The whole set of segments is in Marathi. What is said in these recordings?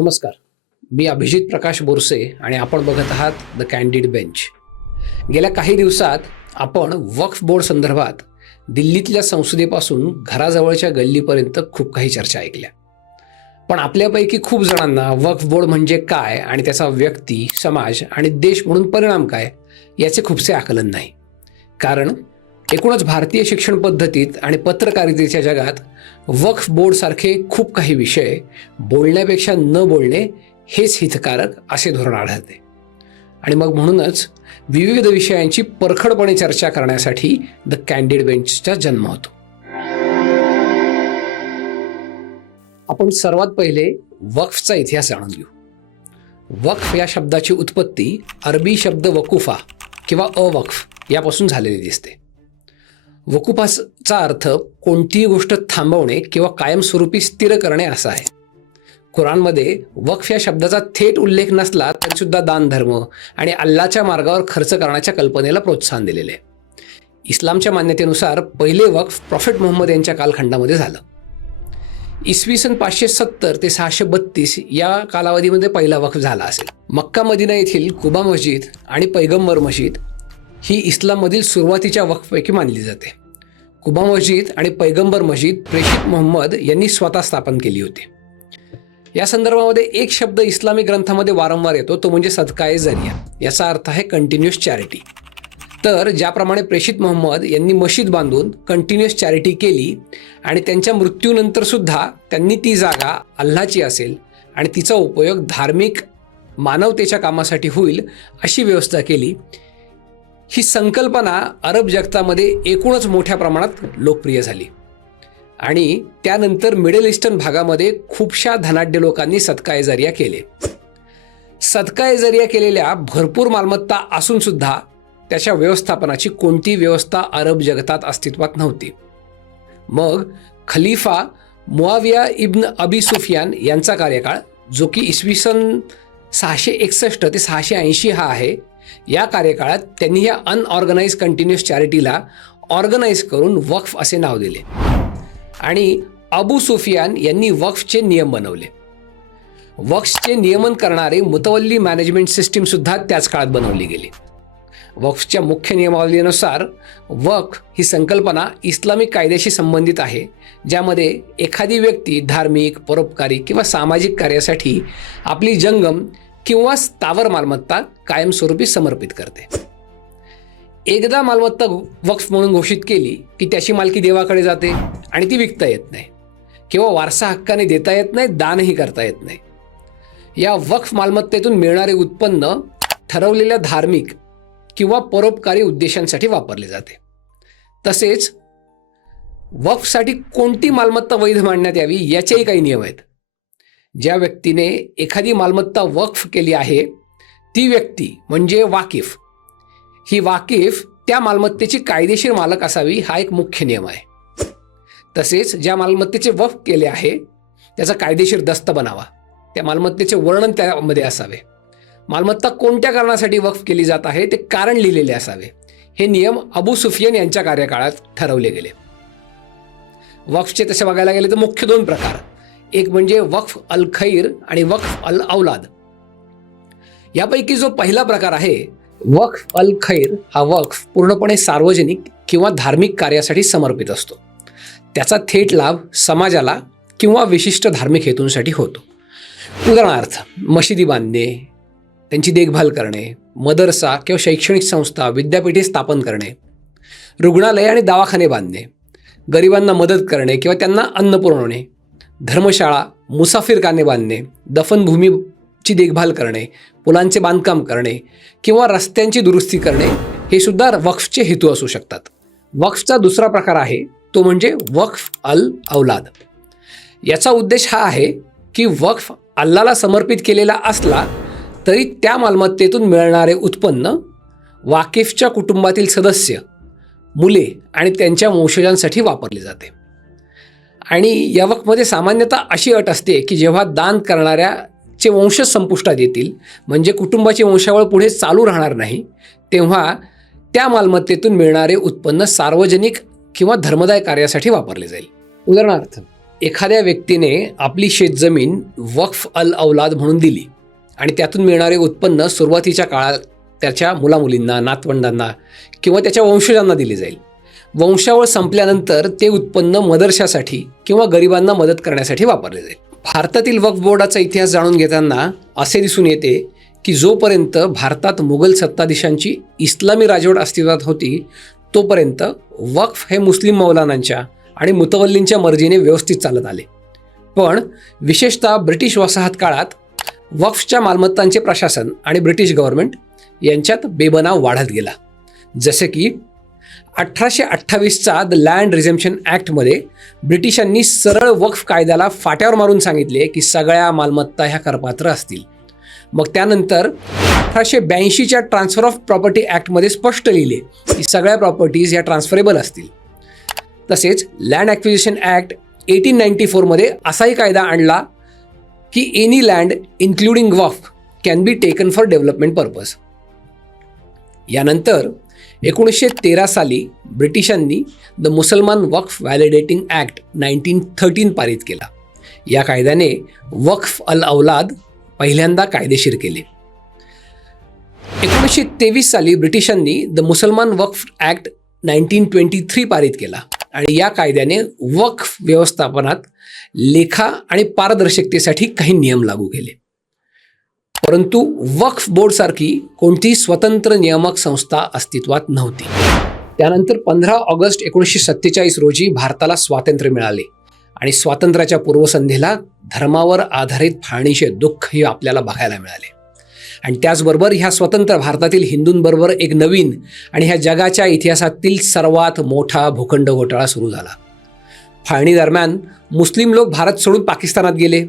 नमस्कार, मी अभिजित प्रकाश बोरसे आणि आपण बघत आहात द कॅन्डिड बेंच. गेल्या काही दिवसात आपण वक्फ बोर्ड संदर्भात दिल्लीतल्या संसदेपासून घराजवळच्या गल्लीपर्यंत खूप काही चर्चा ऐकल्या. पण आपल्यापैकी खूप जणांना वक्फ बोर्ड म्हणजे काय आणि त्याचा व्यक्ती, समाज आणि देश म्हणून परिणाम काय याचे खूपसे आकलन नाही. कारण एकूणच भारतीय शिक्षण पद्धतीत आणि पत्रकारितेच्या जगात वक्फ बोर्डसारखे खूप काही विषय बोलण्यापेक्षा न बोलणे हेच हितकारक असे धोरण आढळते. आणि मग म्हणूनच विविध विषयांची परखडपणे चर्चा करण्यासाठी द कॅन्डिड बेंचचा जन्म होतो. आपण सर्वात पहिले वक्फचा इतिहास जाणून घेऊ. वक्फ या शब्दाची उत्पत्ती अरबी शब्द वकुफा किंवा अवक्फ यापासून झालेली दिसते. वकुफाचा अर्थ कोणतीही गोष्ट थांबवणे किंवा कायमस्वरूपी स्थिर करणे असा आहे. कुराणमध्ये वक्फ या शब्दाचा थेट उल्लेख नसला तरी सुद्धा दान धर्म आणि अल्लाच्या मार्गावर खर्च करण्याच्या कल्पनेला प्रोत्साहन दिलेले आहे. इस्लामच्या मान्यतेनुसार पहिले वक्फ प्रॉफेट मोहम्मद यांच्या कालखंडामध्ये झालं. इसवी सन 570 ते 632 या कालावधीमध्ये पहिला वक्फ झाला असेल. मक्का मदिना येथील कुबा मस्जिद आणि पैगंबर मस्जिद ही इस्लाममधील सुरुवातीच्या वक्फपैकी मानली जाते. कुबा मस्जिद आणि पैगंबर मस्जिद प्रेषित मोहम्मद यांनी स्वतः स्थापन केली होती. या संदर्भामध्ये एक शब्द इस्लामी ग्रंथामध्ये वारंवार येतो, तो म्हणजे सदकाए जरिया. याचा अर्थ आहे कंटिन्युअस चॅरिटी. तर ज्याप्रमाणे प्रेषित मोहम्मद यांनी मशीद बांधून कंटिन्युअस चॅरिटी केली आणि त्यांच्या मृत्यूनंतर सुद्धा त्यांनी ती जागा अल्लाची असेल आणि तिचा उपयोग धार्मिक मानवतेच्या कामासाठी होईल अशी व्यवस्था केली, ही संकल्पना अरब जगतामध्ये एकूणच मोठ्या प्रमाणात लोकप्रिय झाली. आणि त्यानंतर मिडल ईस्टर्न भागामध्ये खूपशा धनाढ्य लोकांनी सदकाए जरिया केले. सदकाए जरिया केलेल्या भरपूर मालमत्ता असून सुद्धा त्याच्या व्यवस्थापनाची कोणती व्यवस्था अरब जगतात अस्तित्वात नव्हती. मग खलिफा मुआविया इब्न अबी सुफियान यांचा कार्यकाळ, जो की इसवी सन 661 ते 680 हा आहे, या कार्यकाळात त्यांनी या अनऑर्गनाइज कंटिन्युअस चॅरिटीला ऑर्गनाइज करून वक्फ असे नाव दिले. आणि अबू सुफियान यांनी वक्फचे नियम बनवले. वक्फचे नियमन करणारे मुतवल्ली मॅनेजमेंट सिस्टीम सुद्धा त्याच काळात बनवली गेली. वक्फच्या मुख्य नियमावलीनुसार वक्फ ही संकल्पना इस्लामिक कायद्याशी संबंधित आहे, ज्यामध्ये एखादी व्यक्ती धार्मिक, परोपकारी किंवा सामाजिक कार्यासाठी आपली जंगम किंवा स्थावर मालमत्ता कायमस्वरूपी समर्पित करते. एकदा मालमत्ता वक्फ म्हणून घोषित केली की त्याची मालकी देवाकडे जाते आणि ती विकता येत नाही किंवा वारसा हक्काने देता येत नाही, दानही करता येत नाही. या वक्फ मालमत्तेतून मिळणारे उत्पन्न ठरवलेल्या धार्मिक किंवा परोपकारी उद्देशांसाठी वापरले जाते. तसेच वक्फसाठी कोणती मालमत्ता वैध मानण्यात यावी याचेही काही नियम आहेत. ज्या व्यक्तीने एखादी मालमत्ता वक्फ केली आहे ती व्यक्ती म्हणजे वाकिफ. ही वाकिफ त्या मालमत्तेची कायदेशीर मालक असावी, हा एक मुख्य नियम आहे. तसेच ज्या मालमत्तेचे वक्फ केले आहे त्याचा कायदेशीर दस्त बनावा, त्या मालमत्तेचे वर्णन त्यामध्ये असावे, मालमत्ता कोणत्या कारणासाठी वक्फ केली जात आहे ते कारण लिहिलेले असावे. हे नियम अबू सुफियान यांच्या कार्यकाळात ठरवले गेले. वक्फचे तसे बघायला गेले तर मुख्य दोन प्रकार, एक म्हणजे वक्फ अल खैर आणि वक्फ अल औलाद. यापैकी जो पहिला प्रकार आहे वक्फ अल खैर, हा वक्फ पूर्णपणे सार्वजनिक किंवा धार्मिक कार्यासाठी समर्पित असतो. त्याचा थेट लाभ समाजाला किंवा विशिष्ट धार्मिक हेतूंसाठी होतो. उदाहरणार्थ मशिदी बांधणे, त्यांची देखभाल करणे, मदरसा किंवा शैक्षणिक संस्था, विद्यापीठे स्थापन करणे, रुग्णालय आणि दवाखाने बांधणे, गरिबांना मदत करणे किंवा त्यांना अन्न पुरवणे, धर्मशाळा, मुसाफिरखाने बांधणे, दफनभूमीची देखभाल करणे, पुलांचे बांधकाम करणे किंवा रस्त्यांची दुरुस्ती करणे हे सुद्धा वक्फचे हेतू असू शकतात. वक्फचा दुसरा प्रकार आहे तो म्हणजे वक्फ अल औलाद. याचा उद्देश हा आहे की वक्फ अल्लाला समर्पित केलेला असला तरी त्या मालमत्तेतून मिळणारे उत्पन्न वाकिफच्या कुटुंबातील सदस्य, मुले आणि त्यांच्या वंशजांसाठी वापरले जाते. आणि या वक्फमध्ये सामान्यतः अशी अट असते की जेव्हा दान करणाऱ्याचे वंशज संपुष्टात येतील, म्हणजे कुटुंबाची वंशावळ पुढे चालू राहणार नाही, तेव्हा त्या मालमत्तेतून मिळणारे उत्पन्न सार्वजनिक किंवा धर्मदाय कार्यासाठी वापरले जाईल. उदाहरणार्थ एखाद्या व्यक्तीने आपली शेतजमीन वक्फ अल औलाद म्हणून दिली आणि त्यातून मिळणारे उत्पन्न सुरुवातीच्या काळात त्याच्या मुलामुलींना, नातवंडांना किंवा त्याच्या वंशजांना दिले जाईल. वंशावळ संपल्यानंतर ते उत्पन्न मदरशासाठी किंवा गरिबांना मदत करण्यासाठी वापरले जाईल. भारतातील वक्फ बोर्डाचा इतिहास जाणून घेताना असे दिसून येते की जोपर्यंत भारतात मुघल सत्ताधीशांची इस्लामी राजवट अस्तित्वात होती तोपर्यंत वक्फ हे मुस्लिम मौलानांच्या आणि मुतवल्लींच्या मर्जीने व्यवस्थित चालत आले. पण विशेषतः ब्रिटिश वसाहत काळात वक्फच्या मालमत्तांचे प्रशासन आणि ब्रिटिश गव्हर्नमेंट यांच्यात बेबनाव वाढत गेला. जसे की 1828चा द लँड रिझम्पशन ॲक्टमध्ये ब्रिटिशांनी सरळ वक्फ कायद्याला फाट्यावर मारून सांगितले की सगळ्या मालमत्ता ह्या करपात्र असतील. मग त्यानंतर 1882च्या ट्रान्सफर ऑफ प्रॉपर्टी ॲक्टमध्ये स्पष्ट लिहिले की सगळ्या प्रॉपर्टीज ह्या ट्रान्सफरेबल असतील. तसेच लँड ॲक्विजिशन ॲक्ट 1894मध्ये असाही कायदा आणला की any land including Waqf can be taken for development purpose. यानंतर 1913 साली ब्रिटिशांनी द मुसलमान वक्फ व्हॅलिडेटिंग ॲक्ट 1913 पारित केला. या कायद्याने वक्फ अल औलाद पहिल्यांदा कायदेशीर केले. 1923 साली ब्रिटिशांनी द मुसलमान वक्फ ॲक्ट 1923 पारित केला आणि या कायद्याने वक्फ व्यवस्थापनात लेखा आणि पारदर्शकतेसाठी काही नियम लागू केले. परंतु वक्फ बोर्डसारखी कोणतीही स्वतंत्र नियामक संस्था अस्तित्वात नव्हती. त्यानंतर 15 ऑगस्ट 1947 रोजी भारताला स्वातंत्र्य मिळाले आणि स्वातंत्र्याच्या पूर्वसंध्येला धर्मावर आधारित फाळणीचे दुःखही आपल्याला बघायला मिळाले. आणि त्याचबरोबर ह्या स्वतंत्र भारतातील हिंदूंबरोबर एक नवीन आणि ह्या जगाच्या इतिहासातील सर्वात मोठा भूखंड घोटाळा सुरू झाला. फाळणी दरम्यान मुस्लिम लोक भारत सोडून पाकिस्तानात गेले.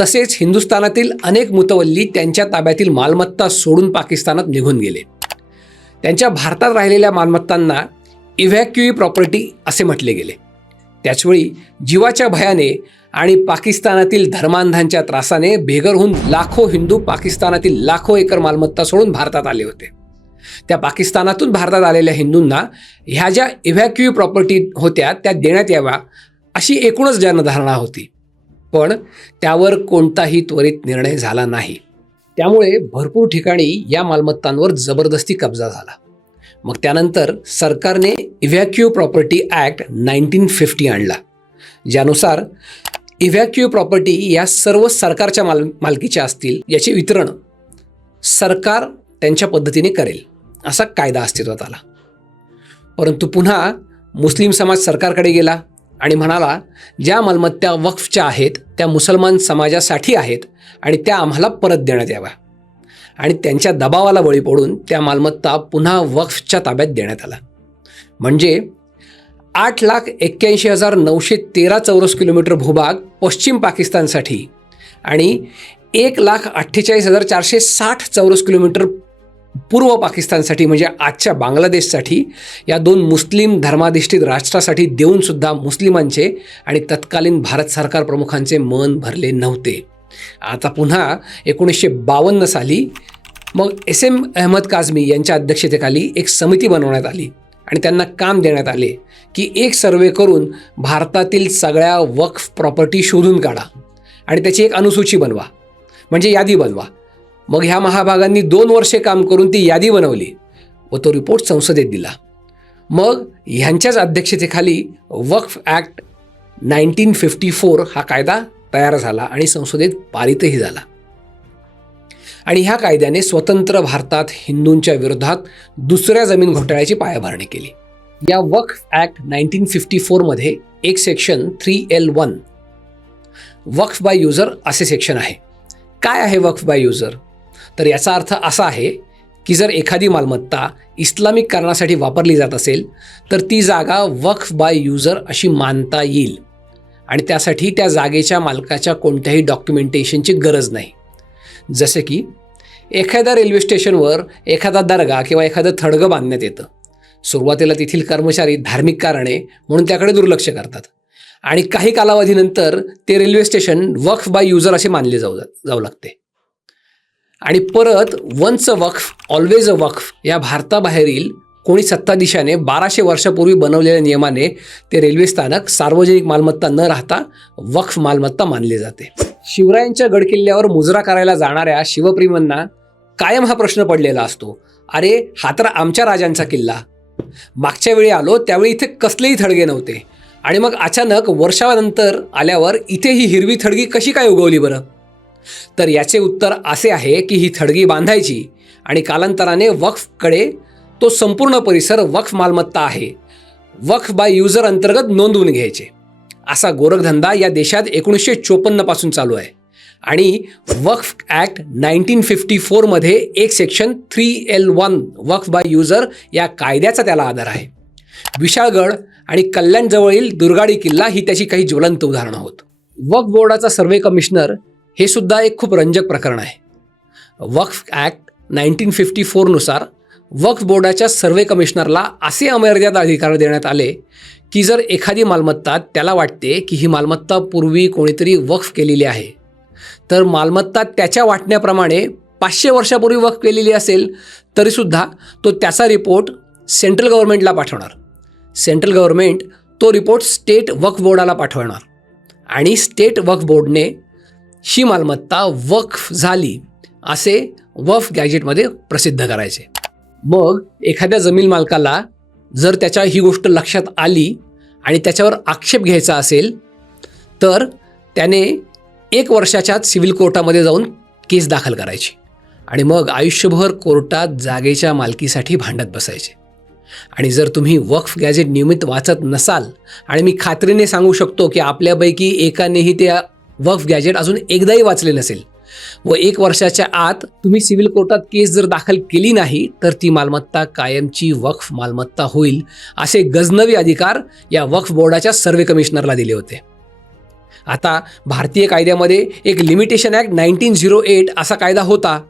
तसेच हिंदुस्थानातील अनेक मुतवल्ली त्यांच्या ताब्यातील मालमत्ता सोडून पाकिस्तानात निघून गेले. त्यांच्या भारतात राहिलेल्या मालमत्तांना इव्हॅक्युई प्रॉपर्टी असे म्हटले गेले. त्याचवेळी जीवाच्या भयाने आणि पाकिस्तानातील धर्मांधांच्या त्रासाने बेघर होऊन लाखो हिंदू पाकिस्तानातील लाखो एकर मालमत्ता सोडून भारतात आले होते. त्या पाकिस्तानातून भारतात आलेल्या हिंदूंना ह्या ज्या इव्हॅक्युई प्रॉपर्टी होत्या त्या देण्यात याव्या अशी एकूणच जनधारणा होती. पण त्यावर कोणताही त्वरित निर्णय झाला नाही. त्यामुळे भरपूर ठिकाणी या मालमत्तांवर जबरदस्ती कब्जा झाला. मग त्यानंतर सरकारने इव्हॅक्युई प्रॉपर्टी ॲक्ट 1950 आणला, ज्यानुसार इव्हॅक्युई प्रॉपर्टी या सर्व सरकारच्या मालकीच्या असतील याचे वितरण सरकार त्यांच्या पद्धतीने करेल असा कायदा अस्तित्वात आला. परंतु पुन्हा मुस्लिम समाज सरकारकडे गेला आणि म्हणाला ज्या मालमत्ता वक्फच्या आहेत त्या मुसलमान समाजासाठी आहेत आणि त्या आम्हाला परत देण्यात याव्या. आणि त्यांच्या दबावाला बळी पडून त्या मालमत्ता पुन्हा वक्फच्या ताब्यात देण्यात आला. म्हणजे 8,81,913 चौरस किलोमीटर भूभाग पश्चिम पाकिस्तानसाठी आणि 1,48,460 चौरस किलोमीटर पूर्व पाकिस्तानसाठी म्हणजे आजच्या बांगलादेशसाठी या दोन मुस्लिम धर्माधिष्ठित राष्ट्रासाठी देऊनसुद्धा मुस्लिमांचे आणि तत्कालीन भारत सरकार प्रमुखांचे मन भरले नव्हते. आता पुन्हा 1952 साली मग SM अहमद काझमी यांच्या अध्यक्षतेखाली एक समिती बनवण्यात आली आणि त्यांना काम देण्यात आले की एक सर्वे करून भारतातील सगळ्या वक्फ प्रॉपर्टी शोधून काढा आणि त्याची एक अनुसूची बनवा, म्हणजे यादी बनवा. मग ह्या महाभागांनी 2 वर्षे काम करून ती यादी बनवली व तो रिपोर्ट संसदेत दिला. मग ह्यांच्याच अध्यक्षतेखाली वक्फ ॲक्ट 1954 हा कायदा तयार झाला आणि संसदेत पारितही झाला. आणि ह्या कायद्याने स्वतंत्र भारतात हिंदूंच्या विरोधात दुसऱ्या जमीन घोटाळ्याची पायाभरणी केली. या वक्फ ॲक्ट 1954 मध्ये एक section 3L1 Waqf by user असे सेक्शन आहे. काय आहे वक्फ बाय युजर? तर याचा अर्थ असा आहे की जर एखादी मालमत्ता इस्लामिक कारणासाठी वापरली जात असेल तर ती जागा वक्फ बाय युजर अशी मानता येईल आणि त्यासाठी त्या जागेच्या मालकाच्या कोणत्याही डॉक्युमेंटेशनची गरज नाही. जसे की एखाद्या रेल्वे स्टेशनवर एखादा दर्गा किंवा एखादं थडगं बांधण्यात येतं. सुरुवातीला तेथील कर्मचारी धार्मिक कारणे म्हणून त्याकडे दुर्लक्ष करतात आणि काही कालावधीनंतर ते railway station Waqf by user असे मानले जाऊ लागते. आणि परत once a Waqf always a वक्फ या भारताबाहेरील कोणी सत्ताधीशाने 1200 वर्षापूर्वी बनवलेल्या नियमाने ते रेल्वे स्थानक सार्वजनिक मालमत्ता न राहता वक्फ मालमत्ता मानले जाते. शिवरायांच्या गडकिल्ल्यावर मुजरा करायला जाणाऱ्या शिवप्रेमींना कायम हा प्रश्न पडलेला असतो, अरे हा तर आमच्या राजांचा किल्ला, मागच्या वेळी आलो त्यावेळी इथे कसलेही थडगे नव्हते आणि मग अचानक वर्षानंतर आल्यावर इथे ही हिरवी थडगी कशी काय उगवली बरं? तर याचे उत्तर असे आहे की ही थडगी बांधायची आणि कालांतराने वक्फकडे तो संपूर्ण परिसर वक्फ मालमत्ता आहे, वक्फ बाय युजर अंतर्गत नोंदवून घ्यायचे. असा गोरखधंदा या देशात 1954 पासून चालू आहे आणि वक्फ ॲक्ट 1954 मध्ये एक section 3L1 Waqf by user या कायद्याचा त्याला आधार आहे. विशाळगड आणि कल्याणजवळील दुर्गाडी किल्ला ही त्याची काही ज्वलंत उदाहरणं होत. वक्फ बोर्डाचा सर्वे कमिशनर हे सुद्धा एक खूप रंजक प्रकरण आहे. वक्फ ॲक्ट 1954 नुसार वक्फ बोर्डाच्या सर्वे कमिशनरला असे अमर्यादित अधिकार देण्यात आले की जर एखादी मालमत्ता त्याला वाटते की ही मालमत्ता पूर्वी कोणीतरी वक्फ केलेली आहे, तर मालमत्ता त्याच्या वाटण्याप्रमाणे 500 वर्षापूर्वी वक्फ केलेली असेल तरीसुद्धा तो त्याचा रिपोर्ट सेंट्रल गव्हर्नमेंटला पाठवणार. सेंट्रल गव्हर्नमेंट तो रिपोर्ट स्टेट वक्फ बोर्डाला पाठवणार आणि स्टेट वक्फ बोर्डने ही मालमत्ता वक्फ झाली असे वक्फ गॅजेटमध्ये प्रसिद्ध करायचे. मग एखाद्या जमीन मालकाला जर त्याच्या ही गोष्ट लक्षात आली आणि त्याच्यावर आक्षेप घ्यायचा असेल तर त्याने 1 वर्षाच्या सिव्हिल कोर्टामध्ये जाऊन केस दाखल करायची आणि मग आयुष्यभर कोर्टात जागेच्या मालकीसाठी भांडत बसायचे. आणि जर तुम्ही वक्फ गॅजेट नियमित वाचत नसाल, आणि मी खात्रीने सांगू शकतो की आपल्यापैकी एकानेही ते वक्फ गॅजेट अजून एकदाही वाचले नसेल व 1 वर्षाच्या आत तुम्ही सिव्हिल कोर्टात केस जर दाखल केली नाही तर ती मालमत्ता कायमची वक्फ मालमत्ता होईल असे गजनवी अधिकार या वक्फ बोर्डाच्या सर्वे कमिशनरला दिले होते. आता भारतीय कायद्यामध्ये एक लिमिटेशन ॲक्ट 1908 असा कायदा होता,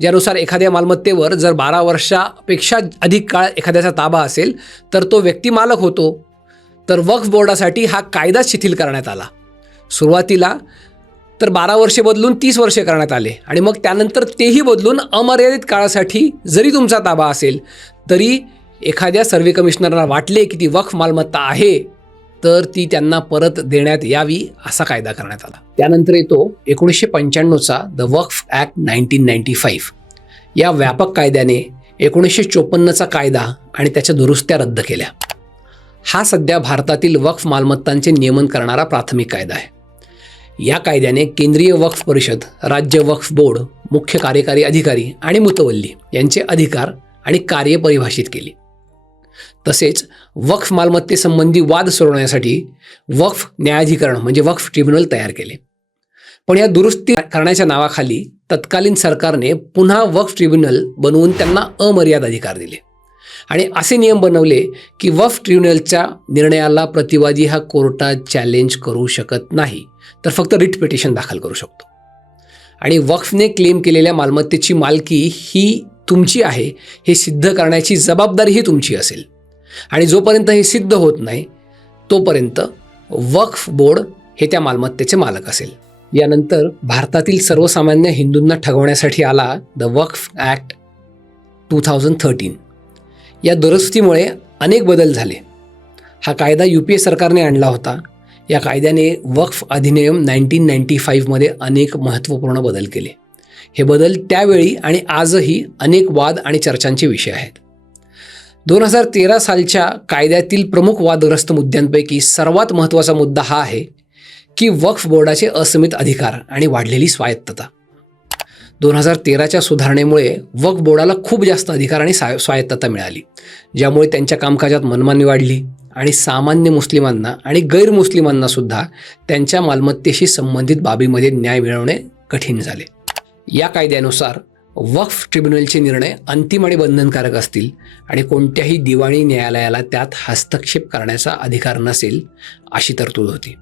ज्यानुसार एखाद्या मालमत्तेवर जर 12 वर्षापेक्षा अधिक काळ एखाद्याचा ताबा असेल तर तो व्यक्ती मालक होतो. तर वक्फ बोर्डासाठी हा कायदा शिथिल करण्यात आला. सुरुवातीला तर 12 वर्षे बदलून 30 वर्षे करण्यात आले आणि मग त्यानंतर तेही बदलून अमर्यादित काळासाठी जरी तुमचा ताबा असेल तरी एखाद्या सर्वे कमिशनरला वाटले की ती वक्फ मालमत्ता आहे तर ती त्यांना परत देण्यात यावी असा कायदा करण्यात आला. त्यानंतर येतो 1995चा द वक्फ ॲक्ट 1995. या व्यापक कायद्याने 1954चा कायदा आणि त्याच्या दुरुस्त्या रद्द केल्या. हा सध्या भारतातील वक्फ मालमत्तांचे नियमन करणारा प्राथमिक कायदा आहे. या कायद्याने केंद्रीय वक्फ परिषद, राज्य वक्फ बोर्ड, मुख्य कार्यकारी अधिकारी आणि मुतवल्ली यांचे अधिकार आणि कार्य परिभाषित केली. तसेच वक्फ मालमत्तेसंबंधी वाद सोडवण्यासाठी वक्फ न्यायाधिकरण म्हणजे वक्फ ट्रिब्युनल तयार केले. पण या दुरुस्ती करण्याच्या नावाखाली तत्कालीन सरकारने पुन्हा वक्फ ट्रिब्युनल बनवून त्यांना अमर्याद अधिकार दिले आणि असे नियम बनवले की वक्फ ट्रिब्युनलच्या निर्णयाला प्रतिवादी हा कोर्टात चॅलेंज करू शकत नाही, तर फक्त रिट पिटिशन दाखल करू शकतो. आणि वक्फने क्लेम केलेल्या मालमत्तेची मालकी ही तुमची आहे हे सिद्ध करण्याची जबाबदारीही तुमची असेल. आणि जोपर्यंत हे सिद्ध होत नाही तोपर्यंत वक्फ बोर्ड हे त्या मालमत्तेचे मालक असेल. यानंतर भारतातील सर्वसामान्य हिंदूंना ठगवण्यासाठी आला द वक्फ ॲक्ट 2013. या दुरुस्तीमुळे अनेक बदल झाले. हा कायदा UPA सरकारने आणला होता. या कायद्याने वक्फ अधिनियम 1995 मध्ये अनेक महत्त्वपूर्ण बदल केले. हे बदल त्यावेळी आणि आजही अनेक वाद आणि चर्चांचे विषय आहेत. 2013 सालच्या कायद्यातील प्रमुख वादग्रस्त मुद्द्यांपैकी सर्वात महत्त्वाचा मुद्दा हा आहे की वक्फ बोर्डाचे असीमित अधिकार आणि वाढलेली स्वायत्तता. 2013च्या सुधारणेमुळे वक्फ बोर्डाला खूप जास्त अधिकार आणि स्वायत्तता मिळाली, ज्यामुळे त्यांच्या कामकाजात मनमानी वाढली आणि सामान्य मुस्लिमांना आणि गैरमुस्लिमांना सुद्धा त्यांच्या मालमत्तेशी संबंधित बाबीमध्ये न्याय मिळवणे कठीण झाले. या कायद्यानुसार वक्फ ट्रिब्युनलचे निर्णय अंतिम आणि बंधनकारक असतील आणि कोणत्याही दिवाणी न्यायालयाला त्यात हस्तक्षेप करण्याचा अधिकार नसेल अशी तरतूद होती.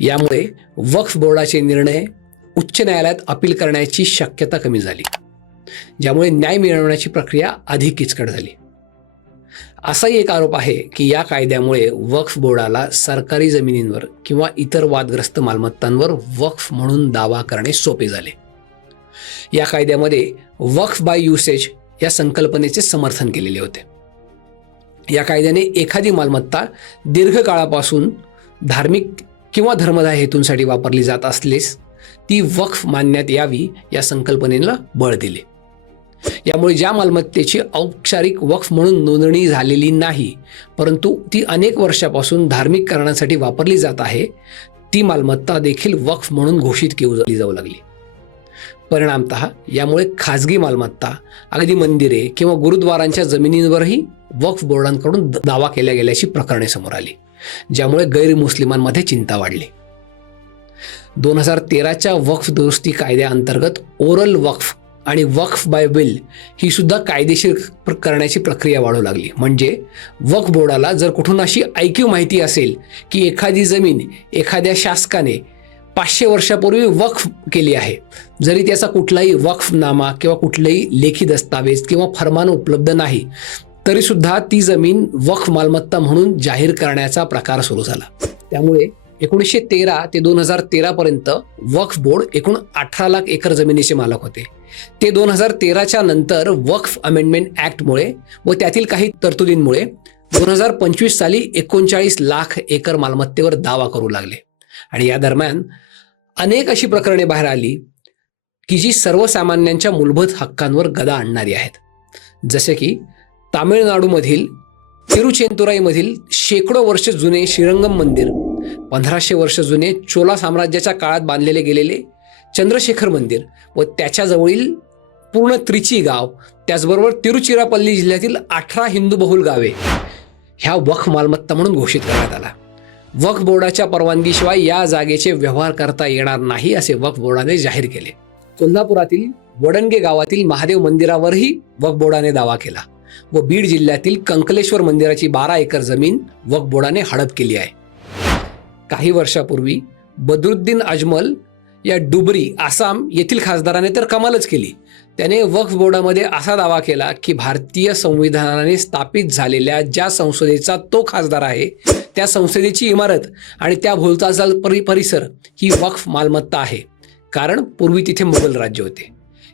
यामुळे वक्फ बोर्डाचे निर्णय उच्च न्यायालयात अपील करण्याची शक्यता कमी झाली, ज्यामुळे न्याय मिळवण्याची प्रक्रिया अधिक किचकट झाली. असाही एक आरोप आहे की या कायद्यामुळे वक्फ बोर्डाला सरकारी जमिनींवर किंवा इतर वादग्रस्त मालमत्तांवर वक्फ म्हणून दावा करणे सोपे झाले. या कायद्यामध्ये वक्फ बाय युसेज या संकल्पनेचे समर्थन केलेले होते. या कायद्याने एखादी मालमत्ता दीर्घकाळापासून धार्मिक किंवा धर्मदाय हेतूंसाठी वापरली जात असल्यास ती वक्फ मानण्यात यावी या संकल्पनेला बळ दिले. यामुळे ज्या मालमत्तेची औपचारिक वक्फ म्हणून नोंदणी झालेली नाही परंतु ती अनेक वर्षापासून धार्मिक कारणासाठी वापरली जात आहे ती मालमत्ता देखील वक्फ म्हणून घोषित केली जाऊ लागली. परिणामतः यामुळे खाजगी मालमत्ता अगदी मंदिरे किंवा गुरुद्वारांच्या जमिनींवरही वक्फ बोर्डांकडून दावा केल्या गेल्याची प्रकरणे समोर आली, ज्यामुळे गैरमुस्लिमांमध्ये चिंता वाढली. 2013च्या वक्फ दुरुस्ती कायद्याअंतर्गत ओरल वक्फ आणि वक्फ बाय विल ही सुद्धा कायदेशीर करण्याची प्रक्रिया वाढू लागली. म्हणजे वक्फ बोर्डाला जर कुठून अशी ऐकीव माहिती असेल की एखादी जमीन एखाद्या शासकाने 500 वर्षापूर्वी वक्फ केली आहे, जरी त्याचा कुठलाही वक्फनामा किंवा कुठलाही लेखी दस्तावेज किंवा फरमान उपलब्ध नाही तरी सुद्धा ती जमीन वक्फ मालमत्ता म्हणून जाहीर करण्याचा प्रकार सुरू झाला. त्यामुळे 1913 ते 2013 पर्यंत वक्फ बोर्ड एकूण 18 लाख एकर जमिनीचे मालक होते. ते 2013च्या नंतर वक्फ अमेंडमेंट ॲक्टमुळे व त्यातील काही तरतुदींमुळे 2025 साली 39 लाख एकर मालमत्तेवर दावा करू लागले. आणि या दरम्यान अनेक अशी प्रकरणे बाहेर आली की जी सर्वसामान्यांच्या मूलभूत हक्कांवर गदा आणणारी आहेत. जसे की तामिळनाडूमधील तिरुचेंतुराईमधील शेकडो वर्ष जुने श्रीरंगम मंदिर, 1500 वर्ष जुने चोला साम्राज्याच्या काळात बांधलेले गेलेले चंद्रशेखर मंदिर व त्याच्याजवळील पूर्ण त्रिची गाव, त्याचबरोबर तिरुचिरापल्ली जिल्ह्यातील 18 हिंदू बहुल गावे ह्या वक्फ मालमत्ता म्हणून घोषित करण्यात आला. वक्फ बोर्डाच्या परवानगीशिवाय या जागेचे व्यवहार करता येणार नाही असे वक्फ बोर्डाने जाहीर केले. कोल्हापुरातील वडणगे गावातील महादेव मंदिरावरही वक्फ बोर्डाने दावा केला व बीड जिल्ह्यातील कंकलेश्वर मंदिराची 12 एकर जमीन वक्फ बोर्डाने हडप केली आहे. काही वर्षापूर्वी बदरुद्दीन अजमल या डुबरी आसाम येथील खासदाराने तर कमालच केली. त्याने वक्फ बोर्डामध्ये असा दावा केला की भारतीय संविधानाने स्थापित झालेल्या ज्या संसदेचा तो खासदार आहे त्या संसदेची इमारत आणि त्या भोवतालचा परिसर ही वक्फ मालमत्ता आहे, कारण पूर्वी तिथे मुघल राज्य होते.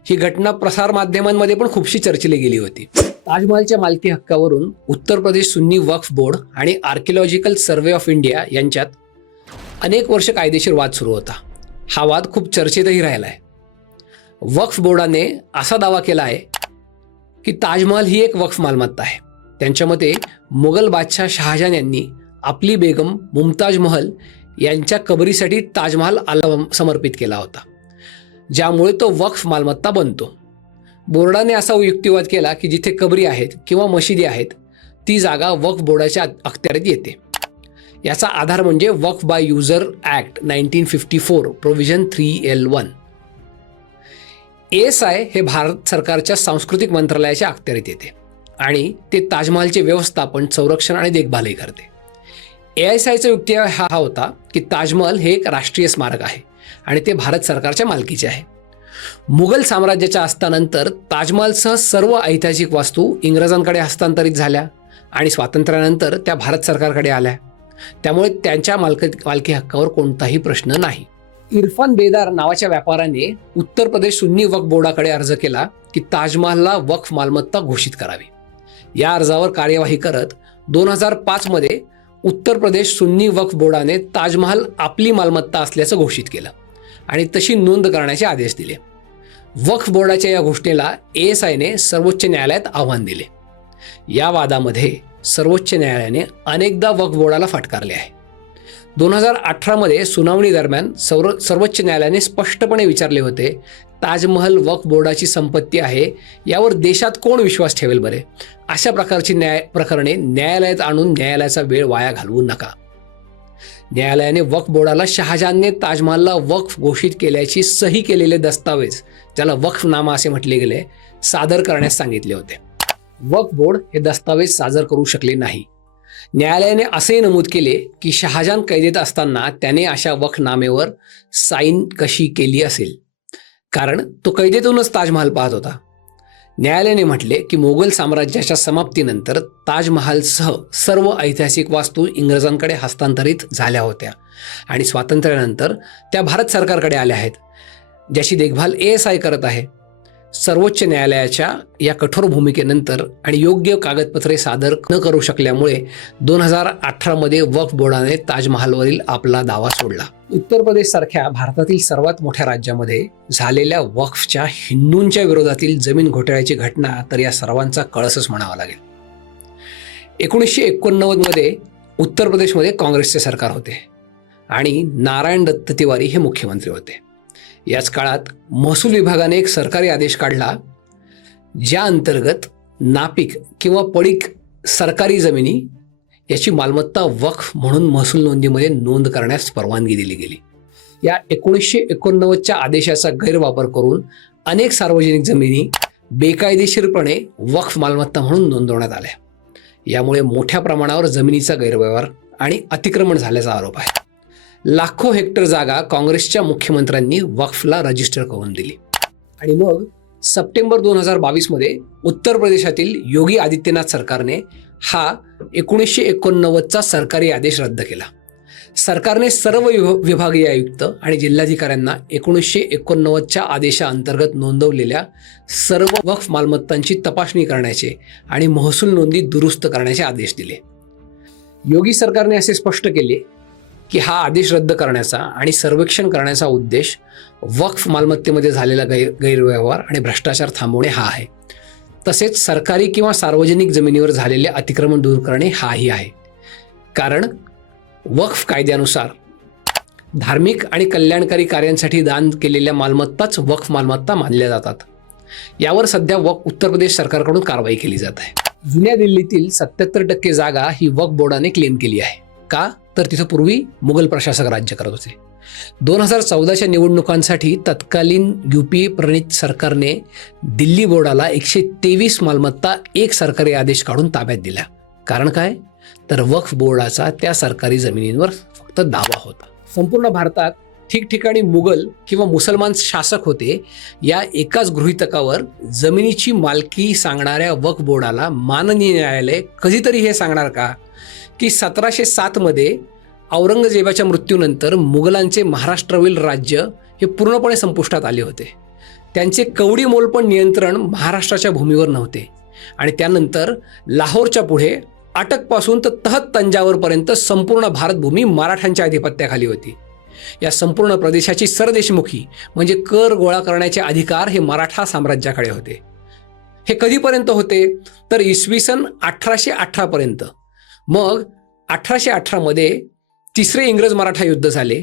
ही घटना प्रसारमाध्यमांमध्ये पण खूपशी चर्चिली गेली होती. ताजमहालच्या मालकी हक्कावरून उत्तर प्रदेश सुन्नी वक्फ बोर्ड आणि आर्किओलॉजिकल सर्व्हे ऑफ इंडिया यांच्यात अनेक वर्ष कायदेशीर वाद सुरू होता. हा वाद खूप चर्चेतही राहिला आहे. वक्फ बोर्डाने असा दावा केला आहे की ताजमहाल ही एक वक्फ मालमत्ता आहे. त्यांच्या मते मुघल बादशाह शहाजहान यांनी आपली बेगम मुमताज महल यांच्या कबरीसाठी ताजमहाल समर्पित केला होता, ज्यामुळे तो वक्फ मालमत्ता बनतो. बोर्डाने असा युक्तिवाद केला की जिथे कबरी आहेत किंवा मशिदी आहेत ती जागा वक्फ बोर्डाच्या अखत्यारीत येते. याचा आधार म्हणजे वक्फ by user act 1954 provision 3L1. ASI हे भारत सरकारच्या सांस्कृतिक मंत्रालयाच्या अखत्यारीत येते आणि ते ताजमहालचे व्यवस्थापन, संरक्षण आणि देखभालही करते. ASIचा युक्तिवाद हा होता की ताजमहाल हे एक राष्ट्रीय स्मारक आहे आणि ते भारत सरकारच्या मालकीचे आहे. मुघल साम्राज्याच्या अस्तानंतर ताजमहालसह सर्व ऐतिहासिक वास्तू इंग्रजांकडे हस्तांतरित झाल्या आणि स्वातंत्र्यानंतर त्या भारत सरकारकडे आल्या. त्यामुळे त्यांच्या मालकी हक्कावर कोणताही प्रश्न नाही. इरफान बेदार नावाच्या व्यापाऱ्याने उत्तर प्रदेश सुन्नी वक्फ बोर्डाकडे अर्ज केला की ताजमहालला वक्फ मालमत्ता घोषित करावी. या अर्जावर कार्यवाही करत 2005 मध्ये उत्तर प्रदेश सुन्नी वक्फ बोर्डाने ताजमहाल आपली मालमत्ता असल्याचं घोषित केलं आणि तशी नोंद करण्याचे आदेश दिले. वक्फ बोर्डाच्या या घोषणेला ASIने सर्वोच्च न्यायालयात आव्हान दिले. या वादामध्ये सर्वोच्च न्यायालयाने अनेकदा वक्फ बोर्डाला फटकारले आहे. 2018 मध्ये सुनावणी दरम्यान सर्वोच्च न्यायालयाने स्पष्टपणे विचारले होते, ताजमहल वक्फ बोर्डाची संपत्ती आहे, यावर देशात कोण विश्वास ठेवेल बरे? अशा प्रकारची प्रकरणे न्यायालयात आणून न्यायालयाचा वेळ वाया घालवू नका. न्यायालयाने वक्फ बोर्डाला शहाजहानने ताजमहालला वक्फ घोषित केल्याची सही केलेले दस्तावेज, ज्याला वक्फनामा असे म्हटले गेले, सादर करण्यास सांगितले होते. वक्फ बोर्ड हे दस्तावेज सादर करू शकले नाही. न्यायालयाने असेही नमूद केले की शहाजहान कैदेत असताना त्याने अशा वक्फनामेवर साईन कशी केली असेल, कारण तो कैदेतूनच ताजमहाल पाहत होता. न्यायालयाने म्हटले की मोगल साम्राज्याच्या समाप्तीनंतर ताजमहालसह सर्व ऐतिहासिक वास्तू इंग्रजांकडे हस्तांतरित झाल्या होत्या आणि स्वातंत्र्यानंतर त्या भारत सरकारकडे आल्या आहेत, ज्याची देखभाल ASI करत आहे. सर्वोच्च न्यायालयाच्या या कठोर भूमिकेनंतर आणि योग्य कागदपत्रे सादर न करू शकल्यामुळे 2018 वक्फ बोर्डाने ताजमहालवरील आपला दावा सोडला. उत्तर प्रदेश सारख्या भारतातील सर्वात मोठ्या राज्यामध्ये झालेल्या वक्फच्या हिंदूंच्या विरोधातील जमीन घोटाळ्याची घटना तर या सर्वांचा कळसच म्हणावा लागेल. 1989 उत्तर प्रदेशमध्ये काँग्रेसचे सरकार होते आणि नारायण दत्त तिवारी हे मुख्यमंत्री होते. याच काळात महसूल विभागाने एक सरकारी आदेश काढला ज्या अंतर्गत नापीक किंवा पडीक सरकारी जमिनी याची मालमत्ता वक्फ म्हणून महसूल नोंदीमध्ये नोंद करण्यास परवानगी दिली गेली. या 1989च्या आदेशाचा गैरवापर करून अनेक सार्वजनिक जमिनी बेकायदेशीरपणे वक्फ मालमत्ता म्हणून नोंदवण्यात आल्या. यामुळे मोठ्या प्रमाणावर जमिनीचा गैरव्यवहार आणि अतिक्रमण झाल्याचा आरोप आहे. लाखो हेक्टर जागा काँग्रेसच्या मुख्यमंत्र्यांनी वक्फला रजिस्टर करून दिली आणि मग सप्टेंबर 2022 उत्तर प्रदेशातील योगी आदित्यनाथ सरकारने हा 1989चा सरकारी आदेश रद्द केला. सरकारने सर्व विभागीय आयुक्त आणि जिल्हाधिकाऱ्यांना 1989च्या आदेशाअंतर्गत नोंदवलेल्या सर्व वक्फ मालमत्तांची तपासणी करण्याचे आणि महसूल नोंदी दुरुस्त करण्याचे आदेश दिले. योगी सरकारने असे स्पष्ट केले की हा आदेश रद्द करण्याचा आणि सर्वेक्षण करण्याचा उद्देश वक्फ मालमत्तेमध्ये झालेला गैरव्यवहार आणि भ्रष्टाचार थांबवणे हा आहे. तसेच सरकारी किंवा सार्वजनिक जमिनीवर झालेले अतिक्रमण दूर करणे हाही आहे. कारण वक्फ कायद्यानुसार धार्मिक आणि कल्याणकारी कार्यांसाठी दान केलेल्या मालमत्ताच वक्फ मालमत्ता मानल्या जातात. यावर सध्या उत्तर प्रदेश सरकारकडून कारवाई केली जात आहे. जुन्या दिल्लीतील 77% जागा ही वक्फ बोर्डाने क्लेम केली आहे. का तर तिथं पूर्वी मुघल प्रशासक राज्य करत होते. 2014च्या निवडणुकांसाठी तत्कालीन UPA प्रणित सरकारने दिल्ली बोर्डाला 123 मालमत्ता एक सरकारी आदेश काढून ताब्यात दिल्या. कारण काय तर वक्फ बोर्डाचा त्या सरकारी जमिनींवर फक्त दावा होता. संपूर्ण भारतात ठिकठिकाणी मुघल किंवा मुसलमान शासक होते. या एकाच गृहीतकावर जमिनीची मालकी सांगणाऱ्या वक्फ बोर्डाला माननीय न्यायालय कधीतरी हे सांगणार का की 1707 औरंगजेबाच्या मृत्यूनंतर मुघलांचे महाराष्ट्रावरील राज्य हे पूर्णपणे संपुष्टात आले होते. त्यांचे कवडी मोलपण नियंत्रण महाराष्ट्राच्या भूमीवर नव्हते आणि त्यानंतर लाहोरच्या पुढे अटकपासून तर तहत तंजावरपर्यंत संपूर्ण भारतभूमी मराठ्यांच्या अधिपत्याखाली होती. या संपूर्ण प्रदेशाची सरदेशमुखी म्हणजे कर गोळा करण्याचे अधिकार हे मराठा साम्राज्याकडे होते. हे कधीपर्यंत होते तर इसवी सन 1818 पर्यंत. मग 1818 तिसरे इंग्रज मराठा युद्ध झाले.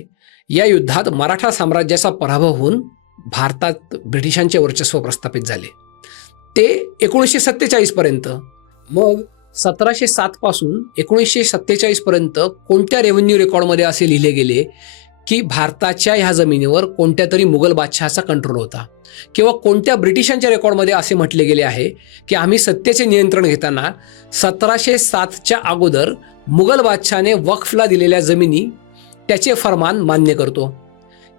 या युद्धात मराठा साम्राज्याचा पराभव होऊन भारतात ब्रिटिशांचे वर्चस्व प्रस्थापित झाले. ते 1947 पर्यंत. मग 1707 पासून 1947 पर्यंत कोणत्या रेव्हेन्यू रेकॉर्डमध्ये असे लिहिले गेले की भारताच्या ह्या जमिनीवर कोणत्या तरी मुघल बादशहाचा कंट्रोल होता किंवा कोणत्या ब्रिटिशांच्या रेकॉर्डमध्ये असे म्हटले गेले आहे की आम्ही सत्तेचे नियंत्रण घेताना 1707च्या अगोदर मुघल बादशहाने वक्फला दिलेल्या जमिनी त्याचे फरमान मान्य करतो.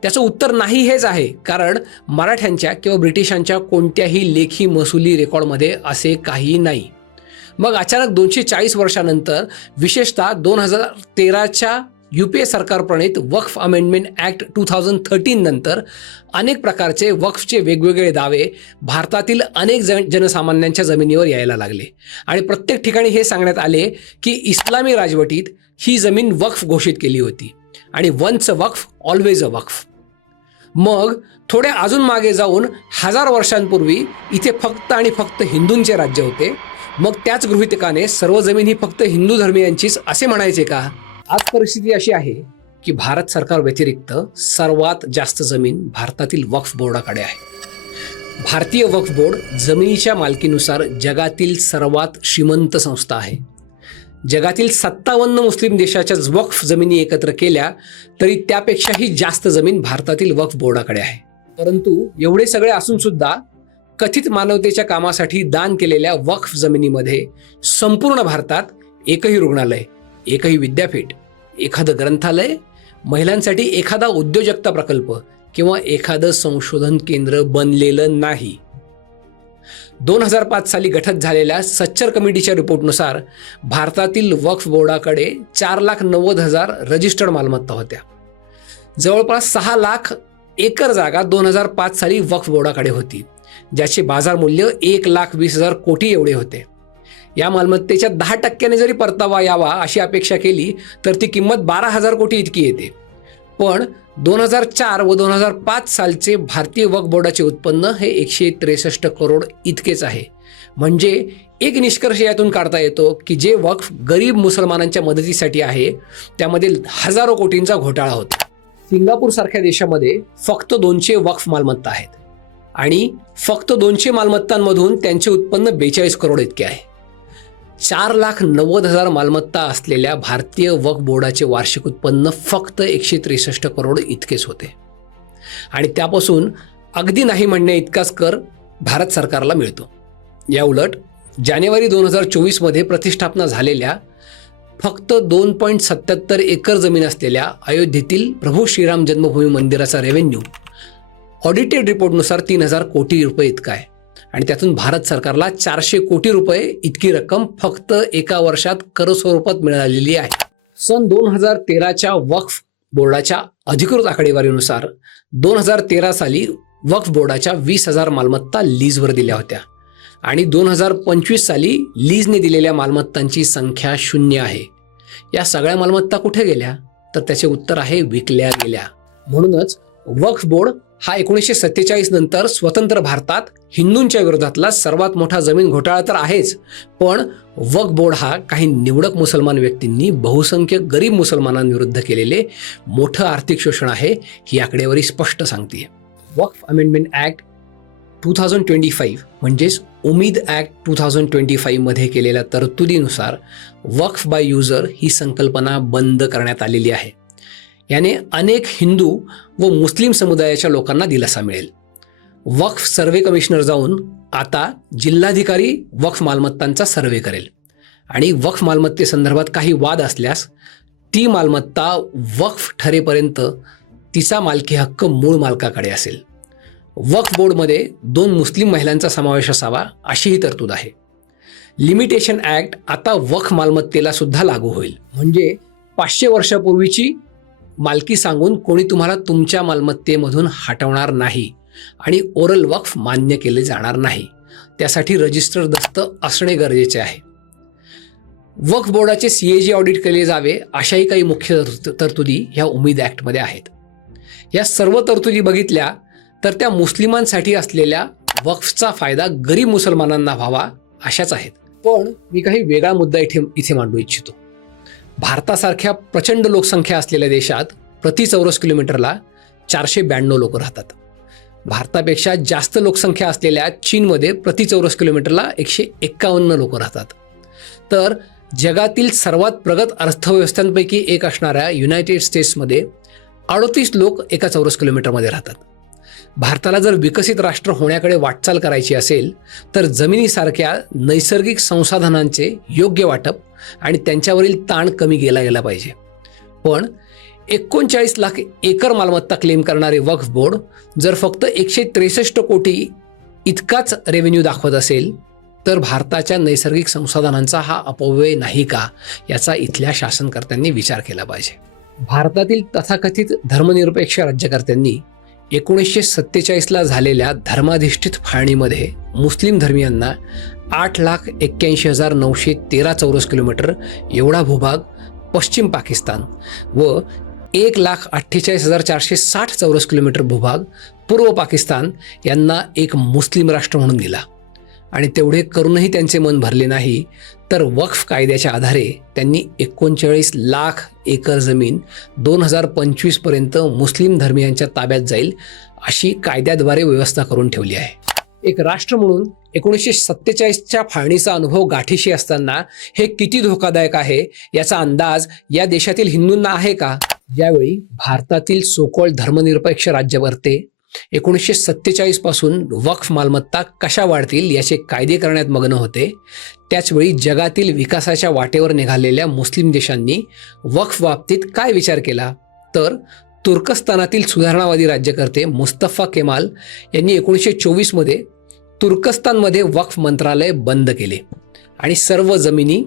त्याचं उत्तर नाही हेच आहे. कारण मराठ्यांच्या किंवा ब्रिटिशांच्या कोणत्याही लेखी महसुली रेकॉर्डमध्ये असे काही नाही. मग अचानक 240 वर्षानंतर विशेषतः 2013च्या UPA सरकार प्रणित वक्फ अमेंडमेंट ॲक्ट 2013 नंतर अनेक प्रकारचे वक्फचे वेगवेगळे दावे भारतातील अनेक जनसामान्यांच्या जमिनीवर यायला लागले आणि प्रत्येक ठिकाणी हे सांगण्यात आले की इस्लामी राजवटीत ही जमीन वक्फ घोषित केली होती आणि once a Waqf always a वक्फ. मग थोडे अजून मागे जाऊन 1000 वर्षांपूर्वी इथे फक्त आणि फक्त हिंदूंचे राज्य होते. मग त्याच गृहीतकाने सर्व जमीन ही फक्त हिंदू धर्मीयांचीच असे म्हणायचे का? आज परिस्थिती अशी आहे की भारत सरकार व्यतिरिक्त सर्वात जास्त जमीन भारतातील वक्फ बोर्डाकडे आहे. भारतीय वक्फ बोर्ड जमिनीच्या मालकीनुसार जगातील सर्वात श्रीमंत संस्था आहे. जगातील 57 मुस्लिम देशाच्या वक्फ जमिनी एकत्र केल्या तरी त्यापेक्षाही जास्त जमीन भारतातील वक्फ बोर्डाकडे आहे. परंतु एवढे सगळे असून सुद्धा कथित मानवतेच्या कामासाठी दान केलेल्या वक्फ जमिनीमध्ये संपूर्ण भारतात एकही रुग्णालय, एकही विद्यापीठ, एखादं ग्रंथालय, महिलांसाठी एखादा उद्योजकता प्रकल्प किंवा एखादं संशोधन केंद्र बनलेलं नाही. 2005 साली गठीत झालेल्या सच्चर कमिटीच्या रिपोर्टनुसार भारतातील वक्फ बोर्डाकडे 4,90,000 रजिस्टर्ड मालमत्ता होत्या. जवळपास 6 लाख एकर जागा 2005 साली वक्फ बोर्डाकडे होती. ज्याचे बाजार मूल्य 1,20,000 कोटी एवढे होते. या मालमत्तेच्या 10% जरी परतावा यावा अशी अपेक्षा केली तर ती किंमत 12,000 कोटी इतकी येते. पण 2004 व 2005 सालचे भारतीय वक्फ बोर्डाचे उत्पन्न हे 163 करोड इतकेच आहे. म्हणजे एक निष्कर्ष यातून काढता येतो की जे वक्फ गरीब मुसलमानांच्या मदतीसाठी आहे त्यामध्ये हजारो कोटींचा घोटाळा होता. सिंगापूर सारख्या देशामध्ये फक्त 200 वक्फ मालमत्ता आहेत आणि फक्त 200 मालमत्तांमधून त्यांचे उत्पन्न 42 करोड इतके आहे. 4,90,000 मालमत्ता असलेल्या भारतीय वक्फ बोर्डाचे वार्षिक उत्पन्न फक्त 163 करोड इतकेच होते आणि त्यापासून अगदी नाही म्हणणे इतकाच कर भारत सरकारला मिळतो. या उलट जानेवारी 2024 मध्ये प्रतिष्ठापना झालेल्या फक्त 2.77 एकर जमीन असलेल्या अयोध्येतील प्रभू श्रीराम जन्मभूमी मंदिराचा रेव्हेन्यू ऑडिटेड रिपोर्टनुसार 3,000 कोटी रुपये इतका आहे आणि त्यातून भारत सरकारला 400 कोटी रुपये इतकी रक्कम फक्त एका वर्षात कर स्वरूपात मिळालेली आहे. सन 2013च्या वक्फ बोर्डाच्या अधिकृत आकडेवारीनुसार 2013 साली वक्फ बोर्डाच्या 20,000 मालमत्ता लीजवर दिल्या होत्या आणि 2025 साली लीजने दिलेल्या मालमत्तांची संख्या 0 आहे. या सगळ्या मालमत्ता कुठे गेल्या तर त्याचे उत्तर आहे विकल्या गेल्या. म्हणूनच वक्फ बोर्ड हा 1947 नंतर स्वतंत्र भारतात हिंदूंच्या विरोधातला सर्वात मोठा जमीन घोटाळा तर आहेच, पण वक्फ बोर्ड हा काही निवडक मुसलमान व्यक्तींनी बहुसंख्य गरीब मुसलमानांविरुद्ध केलेले मोठं आर्थिक शोषण आहे ही आकडेवारी स्पष्ट सांगते. वक्फ अमेंडमेंट ॲक्ट 2025 म्हणजेच उमीद ॲक्ट 2025 मध्ये केलेल्या तरतुदीनुसार वक्फ बाय युजर ही संकल्पना बंद करण्यात आलेली आहे. याने अनेक हिंदू व मुस्लिम समुदायाच्या लोकांना दिलासा मिळेल. वक्फ सर्वे कमिशनर जाऊन आता जिल्हाधिकारी वक्फ मालमत्तांचा सर्वे करेल आणि वक्फ मालमत्तेसंदर्भात काही वाद असल्यास ती मालमत्ता वक्फ ठरेपर्यंत तिचा मालकी हक्क मूळ मालकाकडे असेल. वक्फ बोर्डमध्ये 2 मुस्लिम महिलांचा समावेश असावा अशी ही तरतूद आहे. लिमिटेशन ॲक्ट आता वक्फ मालमत्तेला सुद्धा लागू होईल. म्हणजे 500 वर्षापूर्वीची मालकी सांगून कोणी तुम्हाला तुमच्या मालमत्तेमधून हटवणार नाही आणि ओरल वक्फ मान्य केले जाणार नाही. त्यासाठी रजिस्टर दस्त असणे गरजेचे आहे. वक्फ बोर्डाचे CAG ऑडिट केले जावे अशाही काही मुख्य तरतुदी ह्या उमीद ॲक्टमध्ये आहेत. या सर्व तरतुदी बघितल्या तर त्या मुस्लिमांसाठी असलेल्या वक्फचा फायदा गरीब मुसलमानांना व्हावा अशाच आहेत. पण मी काही वेगळा मुद्दा इथे मांडू इच्छितो. भारतासारख्या प्रचंड लोकसंख्या असलेल्या देशात प्रति चौरस किलोमीटरला 492 लोक राहतात. भारतापेक्षा जास्त लोकसंख्या असलेल्या चीनमध्ये प्रति चौरस किलोमीटरला 151 लोक राहतात. तर जगातील सर्वात प्रगत अर्थव्यवस्थांपैकी एक असणाऱ्या युनायटेड स्टेट्समध्ये 38 लोक एका चौरस किलोमीटरमध्ये राहतात. भारताला जर विकसित राष्ट्र होण्याकडे वाटचाल करायची असेल तर जमिनीसारख्या नैसर्गिक संसाधनांचे योग्य वाटप आणि त्यांच्यावरील ताण कमी केला गेला पाहिजे. पण 39 लाख एकर मालमत्ता क्लेम करणारे वक्फ बोर्ड जर फक्त 163 कोटी इतकाच रेव्हेन्यू दाखवत असेल तर भारताच्या नैसर्गिक संसाधनांचा हा अपव्यय नाही का याचा इथल्या शासनकर्त्यांनी विचार केला पाहिजे. भारतातील तथाकथित धर्मनिरपेक्ष राज्यकर्त्यांनी 1947ला झालेल्या धर्माधिष्ठित फाळणीमध्ये मुस्लिम धर्मियांना 8,81,913 चौरस किलोमीटर एवढा भूभाग पश्चिम पाकिस्तान व 1,48,460 चौरस किलोमीटर भूभाग पूर्व पाकिस्तान यांना एक मुस्लिम राष्ट्र म्हणून दिला आणि तेवढे करूनही त्यांचे मन भरले नाही तर वक्फ कायद्याच्या आधारे त्यांनी 39 लाख एकर जमीन 2025 पर्यंत मुस्लिम धर्मियांच्या ताब्यात जाईल अशी कायद्याद्वारे व्यवस्था करून ठेवली आहे. एक राष्ट्र म्हणून 1947च्या फाळणीचा अनुभव गाठीशी असताना हे किती धोकादायक आहे याचा अंदाज या देशातील हिंदूंना आहे का? ज्यावेळी भारतातील सोकोल्ड धर्मनिरपेक्ष राज्यकर्ते 1947 पासून वक्फ मालमत्ता कशा वाढतील याचे कायदे करण्यात मग्न होते, त्याचवेळी जगातील विकासाच्या वाटेवर निघालेल्या मुस्लिम देशांनी वक्फ बाबतीत काय विचार केला तर तुर्कस्तानातील सुधारणावादी राज्यकर्ते मुस्तफा केमाल यांनी 1924 मध्ये तुर्कस्तानमध्ये वक्फ मंत्रालय बंद केले आणि सर्व जमिनी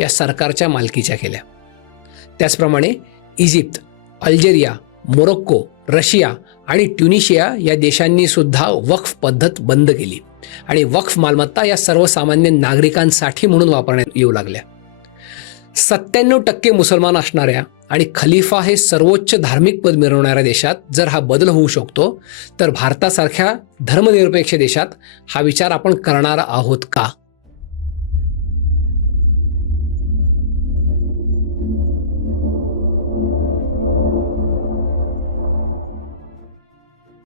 या सरकारच्या मालकीच्या केल्या. त्याचप्रमाणे इजिप्त, अल्जेरिया, मोरोक्को, रशिया आणि ट्युनिशिया या देशांनी सुद्धा वक्फ पद्धत बंद केली आणि वक्फ मालमत्ता या सर्वसामान्य नागरिकांसाठी म्हणून वापरण्यात येऊ लागल्या. 97% मुसलमान असणाऱ्या आणि खलिफा हे सर्वोच्च धार्मिक पद मिळवणाऱ्या देशात जर हा बदल होऊ शकतो, तर भारतासारख्या धर्मनिरपेक्ष देशात हा विचार आपण करणार आहोत का?